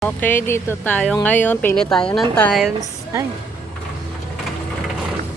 Okay, dito tayo ngayon. Pili tayo ng tiles.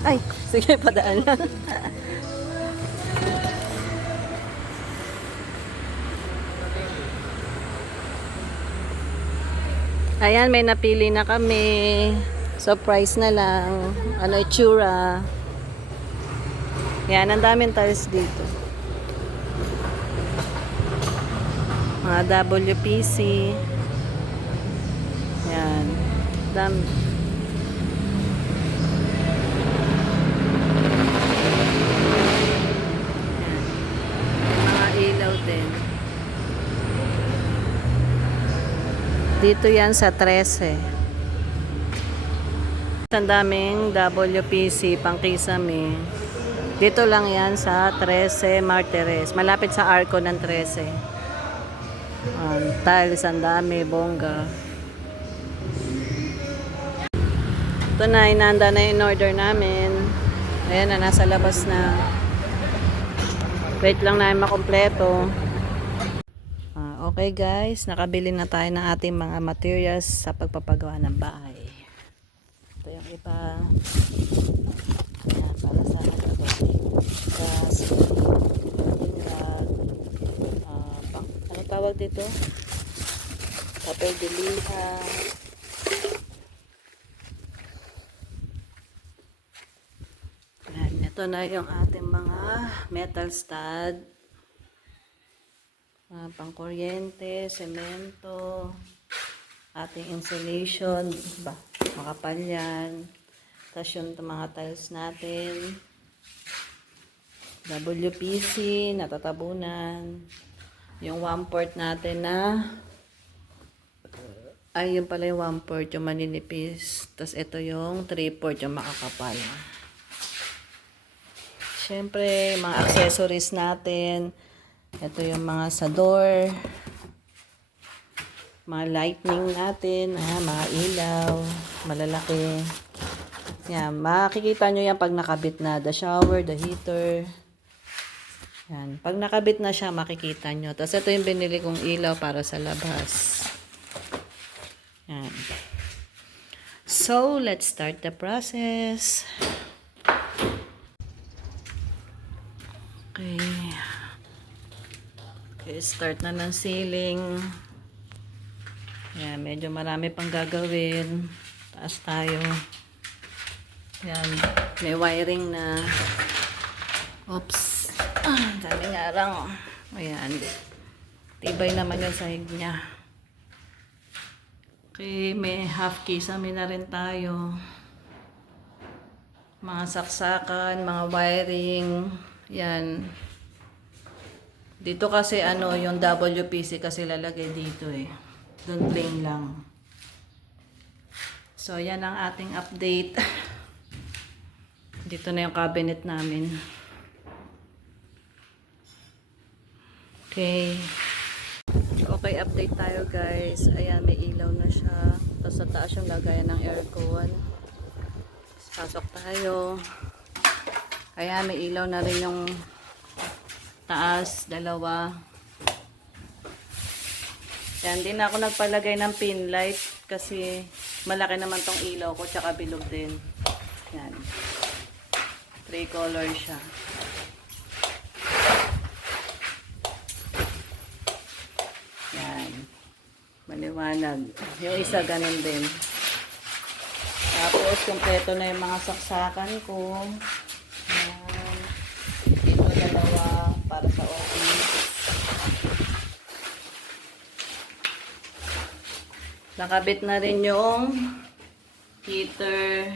Ay, sige, padaan lang. Ayan, may napili na kami. Surprise na lang. Ano itsura. Yan, ang daming tiles dito. Mga WPC. Yan. Dami. Mga ilaw din. Dito yan sa 13. Ang daming WPC pang kisame. Dito lang yan sa 13 Martires. Malapit sa Arco ng 13. Tiles ang dami, bongga. Ito na, inanda na yung order namin. Ayan na, nasa labas na. Wait lang na makompleto. Okay guys, nakabili na tayo ng ating mga materials sa pagpapagawa ng bahay. Ito yung iba. Ayan, para sa gas, ano tawag dito? Papel de liha. Ayan, ito na yung ating mga metal stud. Pangkuryente, semento, ating insulation, makapal yan. Tapos yung mga tiles natin, WPC, natatabunan. Yung 1/4 natin na, yun pala yung 1/4 yung maninipis. Tapos ito yung 3/4 yung makakapal. Siyempre, mga accessories natin. Ito yung mga sa door, mga lightning natin, mga ilaw, malalaki. Yan, makikita nyo yan pag nakabit na. The shower, the heater. Yan, pag nakabit na siya, makikita nyo. Tapos ito yung binili kong ilaw para sa labas. Yan. So, let's start the process. Okay. Okay, start na ng ceiling. Yan, medyo marami pang gagawin. Taas tayo. Yan, may wiring na. Oops. Daming arang. Ayan. Tibay naman yung sahig niya. Okay, may half kisame na rin tayo. Mga saksakan, mga wiring. Yan. Dito kasi yung WPC kasi lalagay dito eh. Doon plain lang. So, yan ang ating update. Dito na yung cabinet namin. Okay. Okay, update tayo guys. Ayan, may ilaw na siya. Tapos sa taas yung lagayan ng aircon. Pasok tayo. Ayan, may ilaw na rin yung taas, dalawa. Yan, din ako nagpalagay ng pin light kasi malaki naman tong ilaw ko, tsaka bilog din. Yan. 3 color siya. Yan. Maliwanag. Yung isa ganun din. Tapos, kompleto na yung mga saksakan ko. Yan. Dito dalawa para sa office. Nakabit na rin yung heater.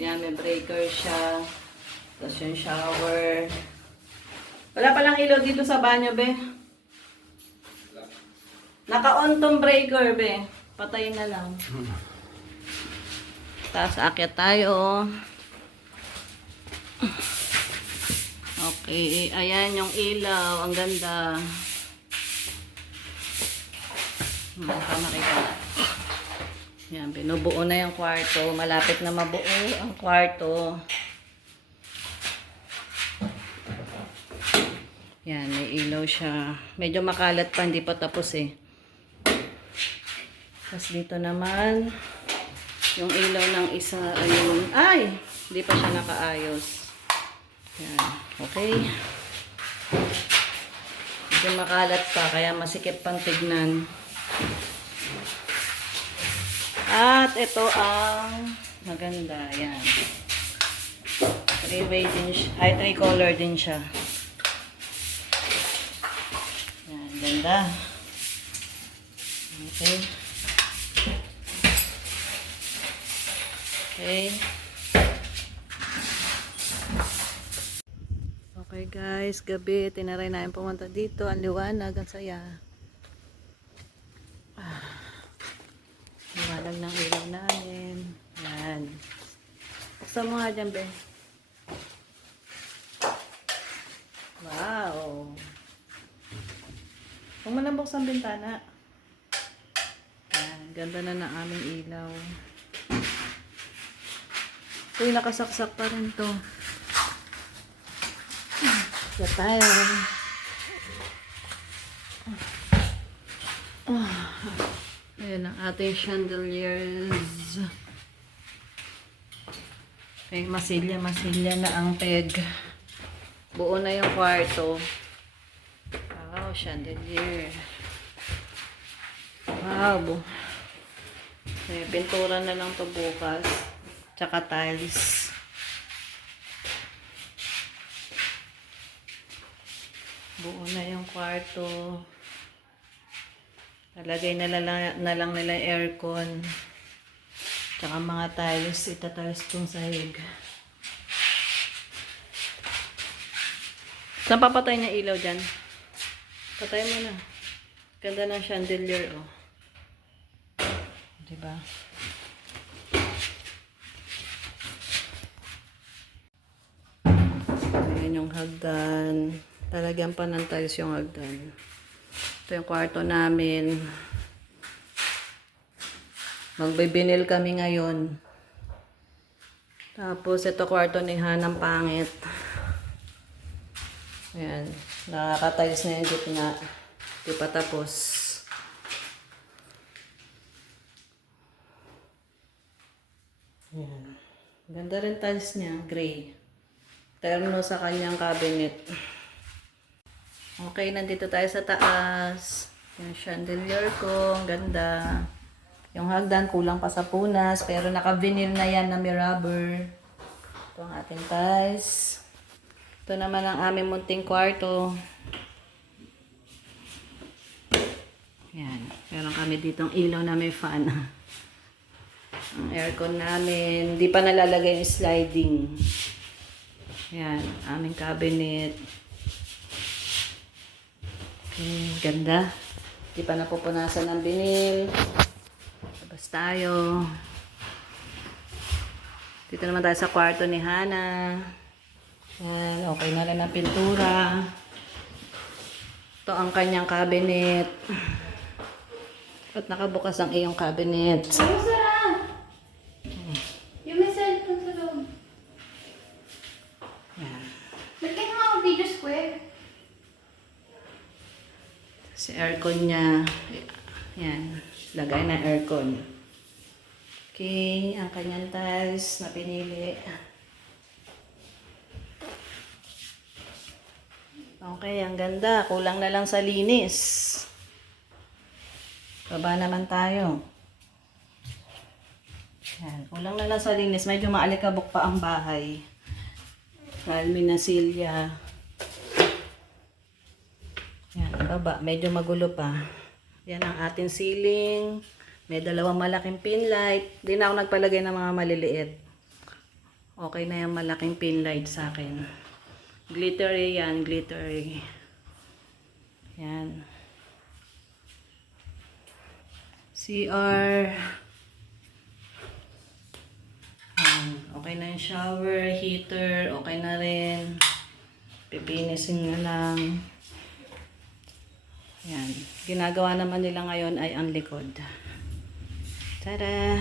Yan, may breaker siya. Tapos yung shower. Wala palang ilaw dito sa banyo, be. Naka-on tong breaker, be. Patayin na lang. Tapos akyat tayo. Okay, ayan yung ilaw. Ang ganda. Makita. Yan, binubuo na yung kwarto. Malapit na mabuo ang kwarto. Yan, may ilaw siya. Medyo makalat pa, hindi pa tapos eh. Tapos dito naman, yung ilaw ng isa, ayun. Ay! Hindi pa siya nakaayos. Yan. Okay. Medyo makalat pa, kaya masikip pang tignan. At ito ang maganda. Yan. Three-way din siya. Ay, three-color din siya. Yan, ganda. Okay. Okay. Okay guys, gabi. Tinaray namin pumunta dito. Ang liwanag, ang saya. Liwanag ng ilaw namin. Yan. Buksan mo nga dyan, Ben. Wow. Huwag mo nang buksan bintana. Yan. Ganda na ng aming ilaw. Uy, nakasaksak pa rin to. Sa tayo. Ayan ang ating chandeliers. Okay, masilya na ang peg. Buo na yung kwarto. Wow, chandelier. Wow. Okay, pintura na lang to bukas. Tsaka tiles. Buo na yung kwarto. Nalagay na lang nila yung aircon. Tsaka mga tiles. Itatiles tong sahig. Saan papatay na ilaw dyan? Patay mo na. Ganda ng chandelier, oh. Diba? Ayan yung hagdan. Talagyan pa ng tiles yung hagdan. Ito yung kwarto namin. Magbibinil kami ngayon. Tapos ito kwarto ni Hanang pangit. Ayan. Nakakatiles na yung gitna. Di pa tapos. Ayan. Ganda rin tiles niya. Gray. Terno sa kanyang cabinet. Okay, nandito tayo sa taas. Yung chandelier ko, ang ganda. Yung hagdan, kulang pa sa punas, pero naka-vinyl na yan na may rubber. Ito ang ating tiles. Ito naman ang aming munting kwarto. Yan. Meron kami ditong ilaw na may fan. Ang aircon namin. Hindi pa nalalagay yung sliding. Yan. Aming cabinet. Okay, ganda. Di pa napupunasan ng binil. Labas tayo. Dito naman tayo sa kwarto ni Hana. Yan, okay na rin ang pintura. Ito ang kanyang cabinet. At nakabukas ang iyong cabinet. Yung may cellphone sa loob. Yan. Ba't kayo nga ako video square? Si aircon niya. Yan. Lagay na aircon. Okay. Ang kanyang tiles na pinili. Okay. Ang ganda. Kulang na lang sa linis. Baba naman tayo. Yan. Kulang na lang sa linis. Medyo maalikabok pa ang bahay. Dahil minasilya. Yan, baba. Medyo magulo pa. Yan ang ating ceiling. May dalawang malaking pin light. Di na ako nagpalagay ng mga maliliit. Okay na yung malaking pin light sa akin. Glittery yan, glittery. Yan. CR. Yan. Okay na yung shower, heater. Okay na rin. Pipinisin na lang. Yan. Ginagawa naman nila ngayon ay ang likod. Tada!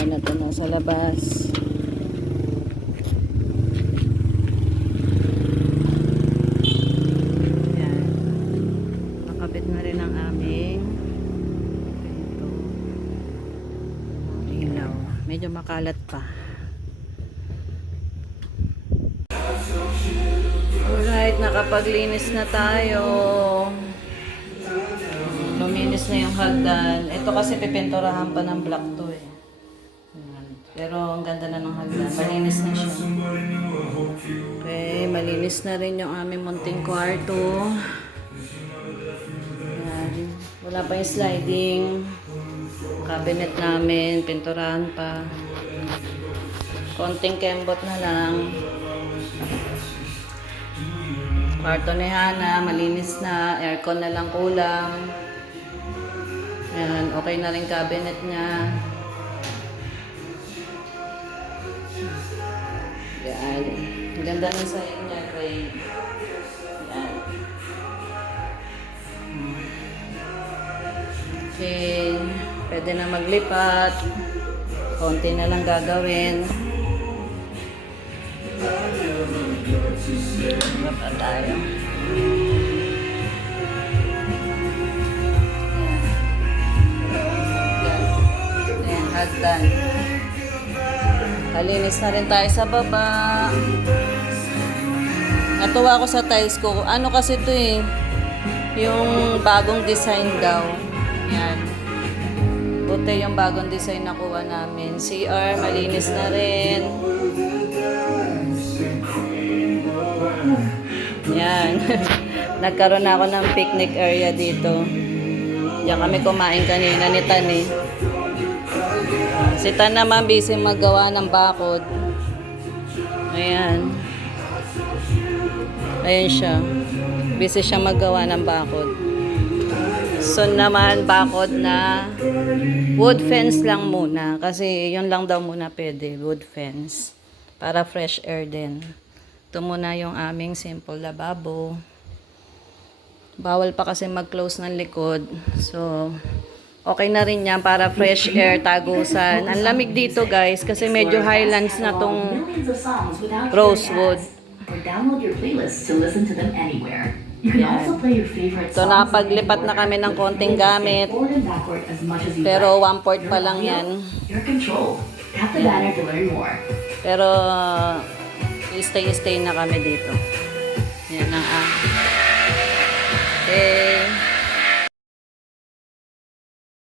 Ayan, ito na sa labas. Ayan. Nakabit na rin ang aming ito. Ilaw. Medyo makalat pa. Alright, nakapaglinis na tayo. Luminis na yung hagdan. Ito kasi pipinturahan pa ng black to eh. Ayan. Pero ang ganda na ng hagdan. Malinis na siya. Okay, malinis na rin yung aming munting kwarto. Ayan. Wala pa yung sliding. Cabinet namin, pinturahan pa. Konting kembot na lang. Kwarto ni Hana, malinis na. Aircon na lang kulang. Ayan, okay na rin cabinet niya. Ayan. Ang ganda ng sahig niya, Craig. Ayan. Okay. Pwede na maglipat. Konti na lang gagawin. Lipat na tayo. Ayan, hagdan. Kalinis na rin tayo sa baba. Natuwa ako sa tiles ko. Ano kasi ito eh, yung bagong design daw. Yan. Buti yung bagong design na kuha namin. CR, malinis na rin. Yan. Nagkaroon ako ng picnic area dito. Diyan kami kumain kanina ni Tani. Si Tan naman busy maggawa ng bakod. Ayan. Ayan siya. Busy siya maggawa ng bakod. So naman bakod na wood fence lang muna. Kasi yun lang daw muna pwede. Wood fence. Para fresh air din. Ito muna yung aming simple lababo. Bawal pa kasi mag-close ng likod. So, okay na rin yan para fresh air, tagusan. Ang lamig dito guys kasi medyo highlands na tong Rosewood. Yan. So, napaglipat na kami ng konting gamit. Pero 1/4 pa lang yan. Pero, stay na kami dito. Yan ang okay.